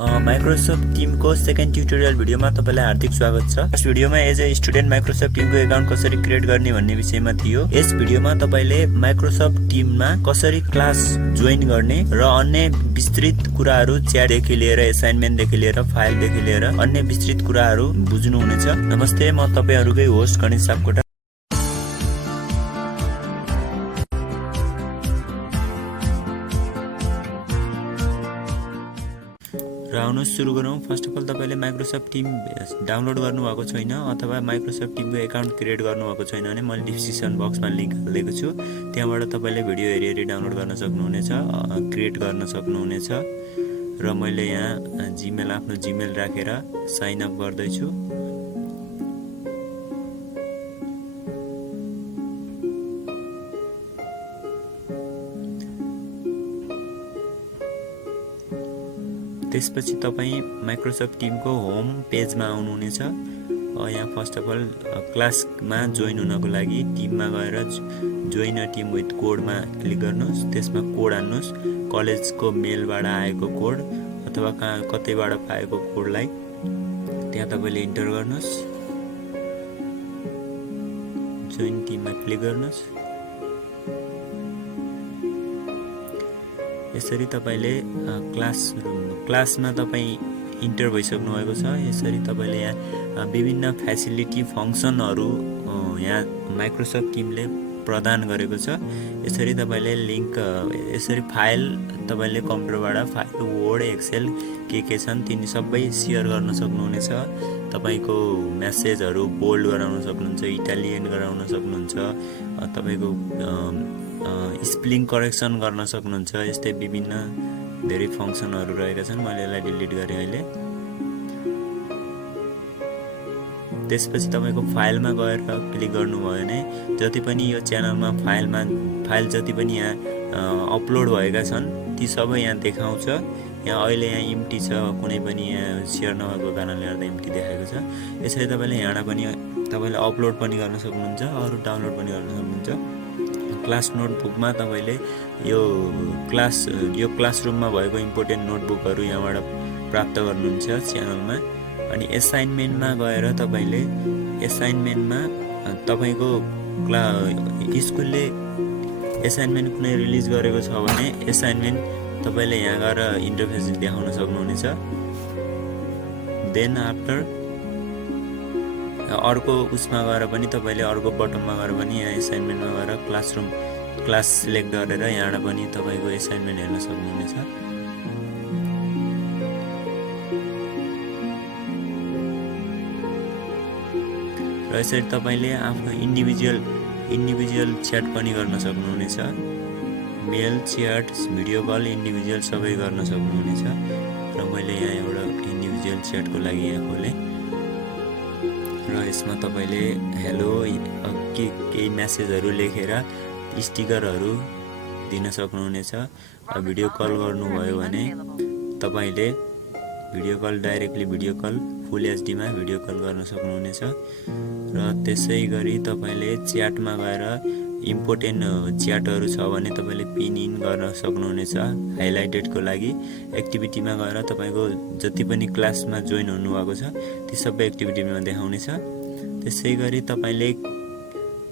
Microsoft टिमको second tutorial भिडियोमा तपाईलाई हार्दिक स्वागत छ। यस भिडियोमा एज अ स्टुडेन्ट माइक्रोसफ्ट टिमको एकाउन्ट कसरी क्रिएट गर्ने भन्ने विषयमा थियो। यस भिडियोमा तपाईले माइक्रोसफ्ट टिममा कसरी क्लास जोइन गर्ने र अन्य विस्तृत कुराहरू च्याटदेखि लिएर असाइनमेन्टदेखि लिएर फाइलदेखि लिएर अन्य विस्तृत कुराहरू बुझ्नुहुनेछ। नमस्ते, म तपाईहरुकै होस्ट गणेश सापकोटा। र आउनु सुरु गरौँ। फर्स्ट अफ अल तपाईले माइक्रोसफ्ट टिम डाउनलोड गर्नुभएको छैन अथवा माइक्रोसफ्ट टिमको एकाउन्ट क्रिएट गर्नुभएको छैन भने मैले डिस्क्रिप्सन बक्समा लिंक हालिदिएको छु। त्यहाँबाट तपाईले भिडियो हेरी डाउनलोड गर्न सक्नुहुनेछ, क्रिएट गर्न सक्नुहुनेछ। र मैले यहाँ जीमेल आफ्नो जीमेल राखेर साइन अप गर्दै छु। त्यसपछि तपाई माइक्रोसफ्ट टिमको होम पेजमा आउनुहुनेछ। यहाँ फर्स्ट अफ अल क्लासमा जोइन हुनको लागि टिममा गएर जोइन अ टिम विथ कोडमा क्लिक गर्नुहोस्। त्यसमा कोड हाल्नुहोस्, कलेजको मेलबाट आएको कोड अथवा कतैबाट पाएको कोडलाई त्यहाँ तपाईले इन्टर गर्नुहोस्। जोइन टिममा क्लिक गर्नुहोस्। यसरी तपाईले क्लासमा तपाई इन्टर भइसक्नु भएको छ। यसरी तपाईले यहाँ विभिन्न फ्यासिलिटी फंक्सनहरु यहाँ माइक्रोसफ्ट टिमले प्रदान गरेको छ। यसरी तपाईले लिंक यसरी फाइल तपाईले कम्प्युटरबाट फाइल वर्ड एक्सेल के छन् तिनी सबै शेयर गर्न सक्नुहुनेछ। तपाईको मेसेजहरु बोल्ड गराउन सक्नुहुन्छ, इटालियन गराउन सक्नुहुन्छ, तपाईको स्पेलिङ करेक्सन गर्न सक्नुहुन्छ। यस्तै विभिन्न धेरै फंक्सनहरु रहेका छन्। मैले यसलाई डिलिट गरे अहिले। त्यसपछि तपाईको फाइलमा गएर क्लिक गर्नुभयो भने जति पनि यो च्यानलमा फाइल जति पनि यहाँ अपलोड भएका छन् ती सबै यहाँ देखाउँछ। यहाँ अहिले यहाँ इम्प्टी छ, कुनै पनि यहाँ शेयर नभएको कारणले गर्दा इम्प्टी देखाएको छ। यसरी तपाईले यहाँ पनि तपाईले अपलोड पनि गर्न सक्नुहुन्छ, अरु डाउनलोड पनि गर्न सक्नुहुन्छ। क्लास नोटबुकमा तपाईले यो क्लासरुममा भएको इम्पोर्टेन्ट नोटबुकहरु यहाँबाट प्राप्त गर्नुहुन्छ च्यानलमा। अनि असाइनमेन्टमा गएर तपाईले असाइनमेन्टमा तपाईको स्कुलले असाइनमेन्ट कुनै रिलिज गरेको छ भने असाइनमेन्ट तपाईले यहाँ गएर इन्टरफेस देखाउन सक्नुहुनेछ। देन आफ्टर अर्को उसमा गएर पनि तपाईले अर्को बटनमा गएर पनि यहाँ असाइनमेन्टमा गएर क्लास सिलेक्ट गरेर यहाँबाट पनि तपाईको असाइनमेन्ट हेर्न सक्नुहुनेछ। र यसरी तपाईले आफ्नो इन्डिभिजुअल च्याट पनि गर्न सक्नुहुनेछ। मेल, च्याट, भिडियो कल, इन्डिभिजुअल सबै गर्न सक्नुहुनेछ। र मैले यहाँ एउटा इन्डिभिजुअल च्याटको लागि यहाँ खोले। र यसमा तपाईले हेलो केही मेसेजहरु लेखेर स्टिकरहरु दिन सक्नुहुनेछ। भिडियो कल गर्नुभयो भने तपाईले डाइरेक्टली भिडियो कल फुल एचडी मा भिडियो कल गर्न सक्नुहुनेछ। र त्यसैगरी तपाईले च्याटमा गएर इम्पोर्टेन्ट च्याटहरु छ भने तपाईले पिन इन गर्न सक्नुहुनेछ हाइलाइटेडको लागि। एक्टिभिटीमा गएर तपाईको जति पनि क्लासमा जोइन हुनुभएको छ ती सबै एक्टिभिटीमा देखाउनेछ। त्यसैगरी तपाईले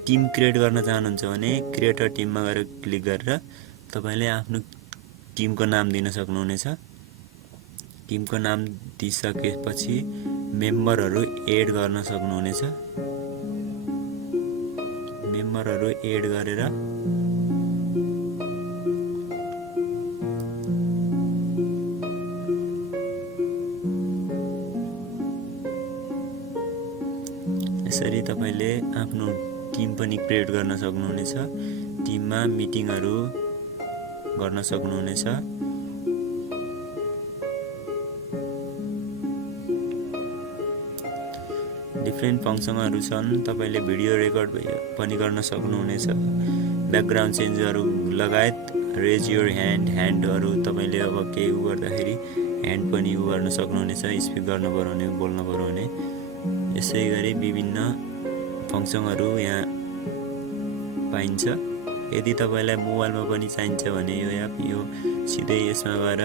टिम क्रिएट गर्न चाहनुहुन्छ भने क्रिएट अ टिममा गएर क्लिक गरेर तपाईले आफ्नो टिमको नाम दिन सक्नुहुनेछ। टिमको नाम दिइसकेपछि मेम्बरहरु एड गर्न सक्नुहुनेछ। मेम्बरहरु एड गरेर यसरी तपाईले आफ्नो टिम पनि क्रिएट गर्न सक्नुहुनेछ। टिममा मिटिङहरु गर्न सक्नुहुनेछ। डिफरेन्ट फंक्सनहरु छन्। तपाईले भिडियो रेकर्ड पनि गर्न सक्नुहुनेछ। ब्याकग्राउन्ड चेन्जहरु लगायत रेज योर ह्यान्डहरु तपाईले अब केही गर्दाखेरि ह्यान्ड पनि गर्न सक्नुहुनेछ। स्पिक गर्न पर्यो भने, बोल्न पर्यो भने। यसैगरी विभिन्न फंक्सनहरु यहाँ पाइन्छ। यदि तपाईलाई मोबाइलमा पनि चाहिन्छ भने यो एप सिधै यसमा गएर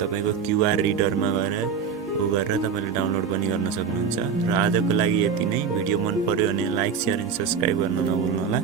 तपाईँको क्युआर रिडरमा गएर गरेर तपाईँले डाउनलोड पनि गर्न सक्नुहुन्छ। र आजको लागि यति नै। भिडियो मन पर्यो भने लाइक, सेयर एन्ड सब्सक्राइब गर्न नभुल्नु होला।